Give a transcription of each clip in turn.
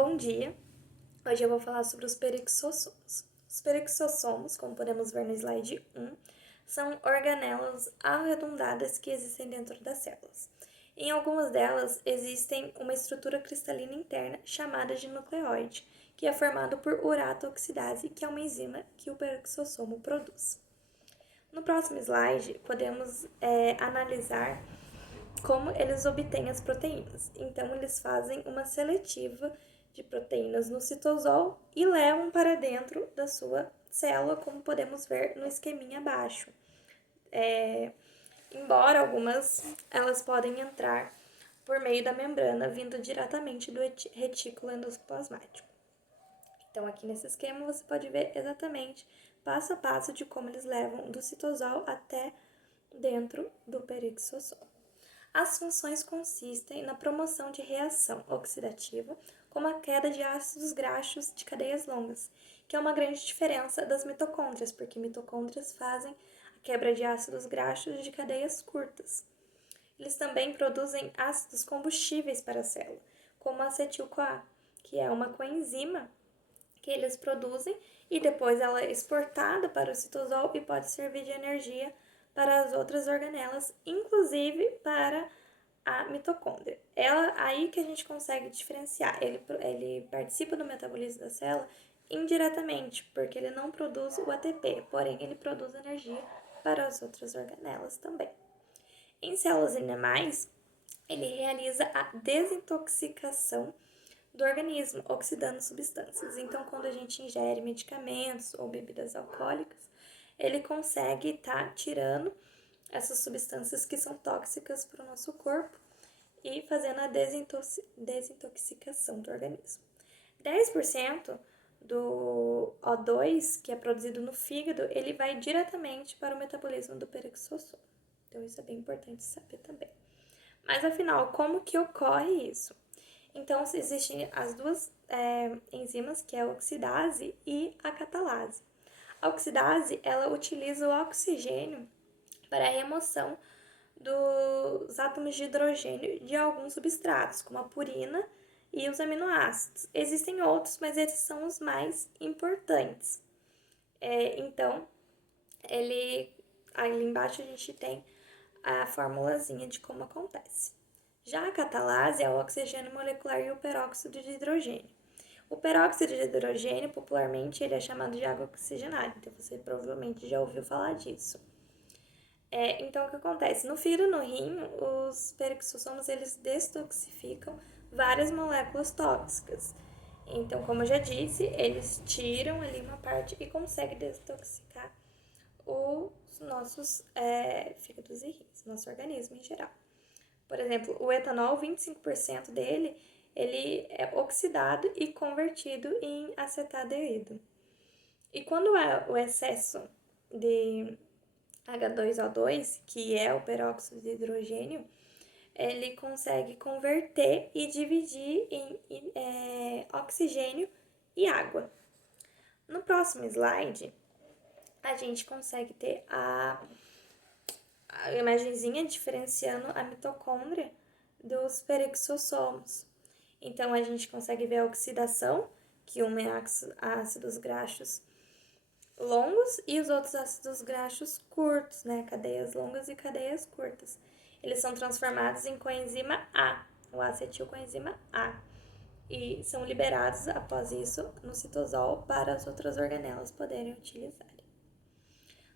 Bom dia! Hoje eu vou falar sobre os peroxissomos. Os peroxissomos, como podemos ver no slide 1, são organelas arredondadas que existem dentro das células. Em algumas delas existem uma estrutura cristalina interna chamada de nucleóide, que é formado por urato oxidase, que é uma enzima que o peroxissomo produz. No próximo slide, podemos analisar como eles obtêm as proteínas. Então, eles fazem uma seletiva de proteínas no citosol e levam para dentro da sua célula, como podemos ver no esqueminha abaixo. Embora algumas elas podem entrar por meio da membrana, vindo diretamente do retículo endoplasmático. Então, aqui nesse esquema, você pode ver exatamente passo a passo de como eles levam do citosol até dentro do peroxissomo. As funções consistem na promoção de reação oxidativa, como a queda de ácidos graxos de cadeias longas, que é uma grande diferença das mitocôndrias, porque mitocôndrias fazem a quebra de ácidos graxos de cadeias curtas. Eles também produzem ácidos combustíveis para a célula, como a acetil-CoA, que é uma coenzima que eles produzem e depois ela é exportada para o citosol e pode servir de energia para as outras organelas, inclusive para a mitocôndria. É aí que a gente consegue diferenciar. Ele participa do metabolismo da célula indiretamente, porque ele não produz o ATP, porém ele produz energia para as outras organelas também. Em células animais, ele realiza a desintoxicação do organismo, oxidando substâncias. Então, quando a gente ingere medicamentos ou bebidas alcoólicas, ele consegue estar tirando essas substâncias que são tóxicas para o nosso corpo e fazendo a desintoxicação do organismo. 10% do O2 que é produzido no fígado, ele vai diretamente para o metabolismo do peroxissomo. Então, isso é bem importante saber também. Mas, afinal, como que ocorre isso? Então, existem as duas enzimas, que é a oxidase e a catalase. A oxidase, ela utiliza o oxigênio para a remoção dos átomos de hidrogênio de alguns substratos, como a purina e os aminoácidos. Existem outros, mas esses são os mais importantes. Então, ali embaixo a gente tem a formulazinha de como acontece. Já a catalase é o oxigênio molecular e o peróxido de hidrogênio. O peróxido de hidrogênio, popularmente, ele é chamado de água oxigenada, então você provavelmente já ouviu falar disso. Então, o que acontece? No fígado e no rim, os peroxissomos, eles detoxificam várias moléculas tóxicas. Então, como eu já disse, eles tiram ali uma parte e conseguem detoxicar os nossos fígados e rins, nosso organismo em geral. Por exemplo, o etanol, 25% dele, ele é oxidado e convertido em acetaldeído. E quando há o excesso de H2O2, que é o peróxido de hidrogênio, ele consegue converter e dividir em oxigênio e água. No próximo slide, a gente consegue ter a imagenzinha diferenciando a mitocôndria dos peroxissomos. Então, a gente consegue ver a oxidação, que uma é ácidos graxos longos e os outros ácidos graxos curtos, né? Cadeias longas e cadeias curtas. Eles são transformados em coenzima A, o acetilcoenzima A, e são liberados após isso no citosol para as outras organelas poderem utilizar.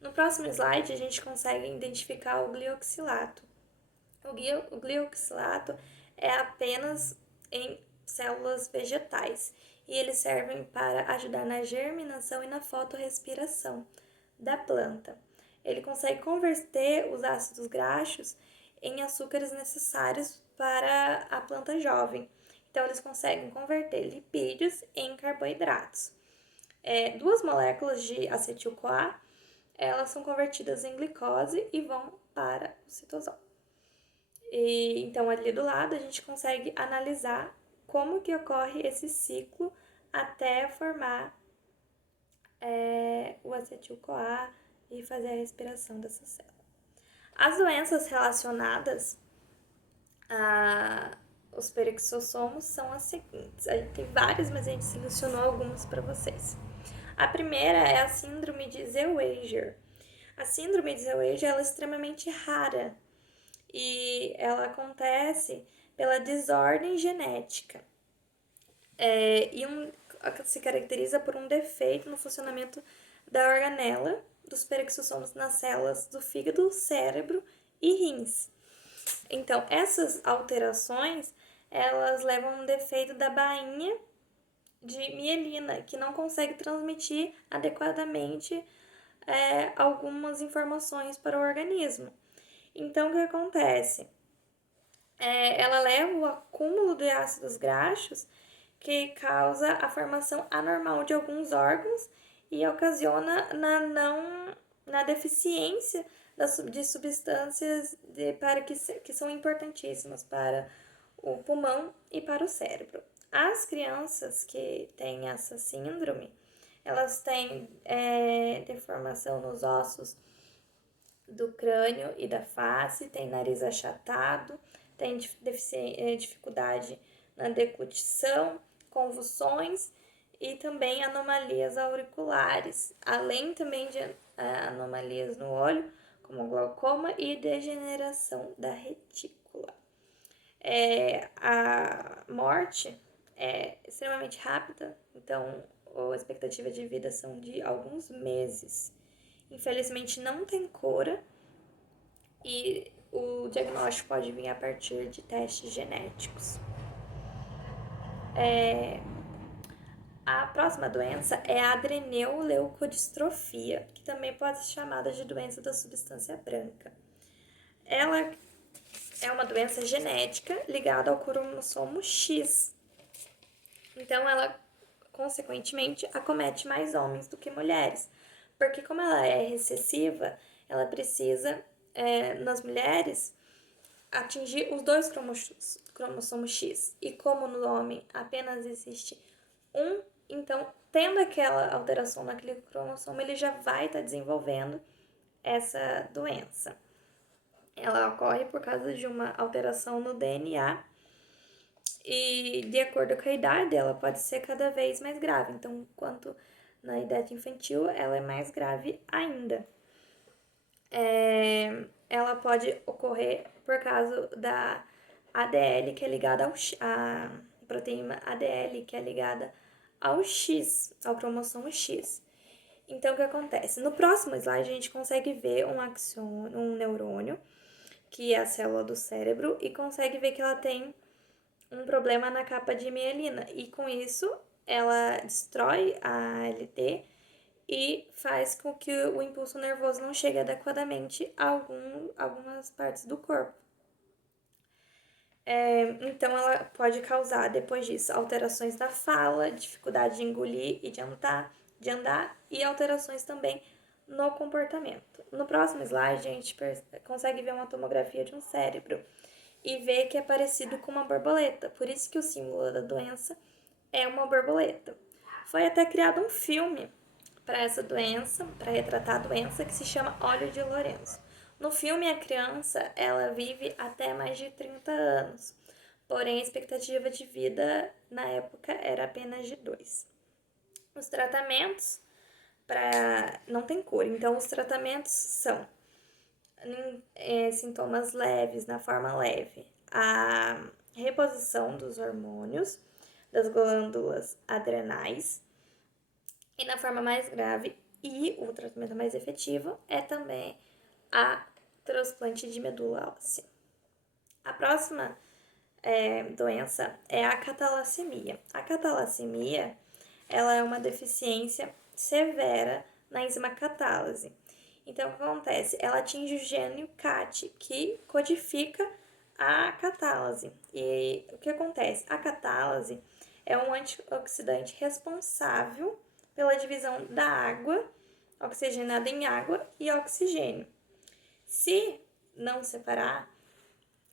No próximo slide, a gente consegue identificar o glioxilato. O glioxilato é apenas em células vegetais e eles servem para ajudar na germinação e na fotorrespiração da planta. Ele consegue converter os ácidos graxos em açúcares necessários para a planta jovem. Então, eles conseguem converter lipídios em carboidratos. Duas moléculas de acetil-CoA, elas são convertidas em glicose e vão para o citosol. Então, ali do lado, a gente consegue analisar como que ocorre esse ciclo até formar o acetil-CoA e fazer a respiração dessa célula. As doenças relacionadas os peroxissomos são as seguintes. A gente tem várias, mas a gente selecionou algumas para vocês. A primeira é a síndrome de Zellweger. A síndrome de Zellweger ela é extremamente rara e ela acontece pela desordem genética. Se caracteriza por um defeito no funcionamento da organela dos peroxissomos nas células do fígado, cérebro e rins. Então, essas alterações, elas levam a um defeito da bainha de mielina, que não consegue transmitir adequadamente algumas informações para o organismo. Então, o que acontece? Ela leva o acúmulo de ácidos graxos que causa a formação anormal de alguns órgãos e ocasiona na deficiência de substâncias que são importantíssimas para o pulmão e para o cérebro. As crianças que têm essa síndrome, elas têm deformação nos ossos do crânio e da face, tem nariz achatado, tem dificuldade na deglutição, convulsões e também anomalias auriculares, além também de anomalias no olho, como glaucoma e degeneração da retícula. A morte é extremamente rápida, então a expectativa de vida são de alguns meses. Infelizmente não tem cura e o diagnóstico pode vir a partir de testes genéticos. A próxima doença é a adrenoleucodistrofia, que também pode ser chamada de doença da substância branca. Ela é uma doença genética ligada ao cromossomo X. Então, ela, consequentemente, acomete mais homens do que mulheres. Porque como ela é recessiva, ela precisa, nas mulheres, atingir os dois cromossomos X. E como no homem apenas existe um, então, tendo aquela alteração naquele cromossomo, ele já vai estar desenvolvendo essa doença. Ela ocorre por causa de uma alteração no DNA e, de acordo com a idade, ela pode ser cada vez mais grave. Então, quanto na idade infantil, ela é mais grave ainda. Ela pode ocorrer por causa da ADL, que é ligada a proteína ADL, que é ligada ao X, ao cromossomo X. Então, o que acontece? No próximo slide, a gente consegue ver um neurônio, que é a célula do cérebro, e consegue ver que ela tem um problema na capa de mielina. E com isso, ela destrói a ALT e faz com que o impulso nervoso não chegue adequadamente a algumas partes do corpo. Então, ela pode causar, depois disso, alterações da fala, dificuldade de engolir e de andar e alterações também no comportamento. No próximo slide, a gente consegue ver uma tomografia de um cérebro e ver que é parecido com uma borboleta. Por isso que o símbolo da doença é uma borboleta. Foi até criado um filme para essa doença, para retratar a doença, que se chama Olho de Lorenzo. No filme, a criança ela vive até mais de 30 anos, porém a expectativa de vida na época era apenas de 2. Os tratamentos não tem cura, então os tratamentos são sintomas leves, na forma leve, a reposição dos hormônios das glândulas adrenais, e na forma mais grave e o tratamento mais efetivo é também a transplante de medula óssea. A próxima doença é a catalassemia. A catalassemia ela é uma deficiência severa na enzima catálase. Então, o que acontece? Ela atinge o gene CAT, que codifica a catálase. E o que acontece? A catálase é um antioxidante responsável pela divisão da água oxigenada em água e oxigênio. Se não separar,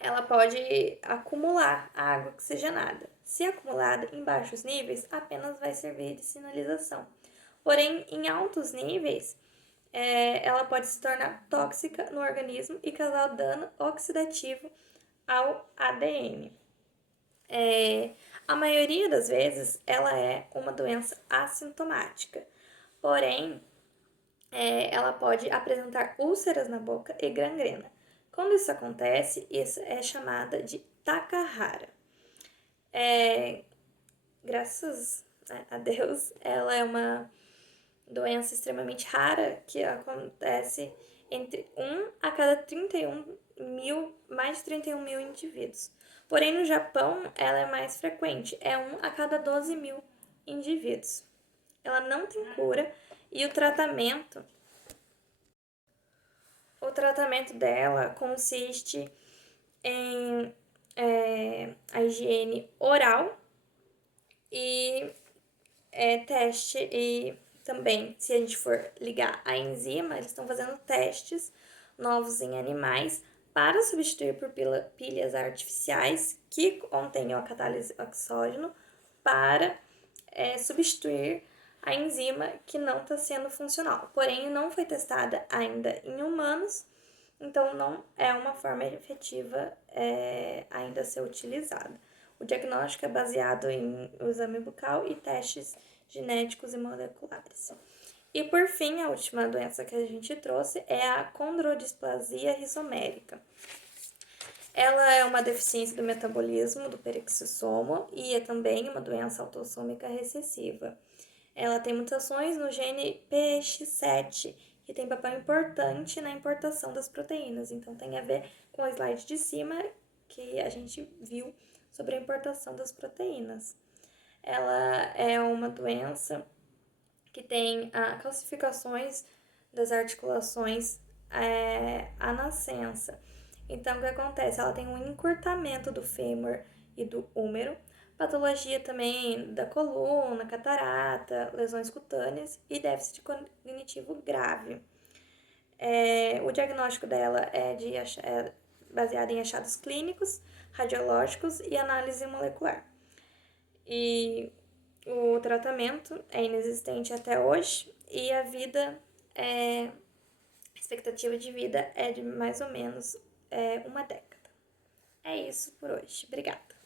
ela pode acumular a água oxigenada. Se acumulada em baixos níveis, apenas vai servir de sinalização. Porém, em altos níveis, ela pode se tornar tóxica no organismo e causar dano oxidativo ao ADN. A maioria das vezes ela é uma doença assintomática, porém ela pode apresentar úlceras na boca e gangrena. Quando isso acontece, isso é chamada de Takahara. Graças a Deus, ela é uma doença extremamente rara que acontece entre 1 a cada 31 mil, mais de 31 mil indivíduos. Porém, no Japão, ela é mais frequente, é 1 a cada 12 mil indivíduos. Ela não tem cura e o tratamento dela consiste em a higiene oral e teste e também, se a gente for ligar a enzima, eles estão fazendo testes novos em animais para substituir por pilhas artificiais que contenham a catálise oxógeno para substituir a enzima que não está sendo funcional. Porém, não foi testada ainda em humanos, então não é uma forma efetiva ainda a ser utilizada. O diagnóstico é baseado em exame bucal e testes genéticos e moleculares. E por fim, a última doença que a gente trouxe é a condrodisplasia rizomérica. Ela é uma deficiência do metabolismo do peroxissomo e é também uma doença autossômica recessiva. Ela tem mutações no gene PX7, que tem papel importante na importação das proteínas. Então, tem a ver com o slide de cima que a gente viu sobre a importação das proteínas. Ela é uma doença que tem calcificações das articulações à nascença. Então, o que acontece? Ela tem um encurtamento do fêmur e do húmero, patologia também da coluna, catarata, lesões cutâneas e déficit cognitivo grave. O diagnóstico dela é baseado em achados clínicos, radiológicos e análise molecular. E o tratamento é inexistente até hoje e a expectativa de vida é de mais ou menos uma década. É isso por hoje. Obrigada.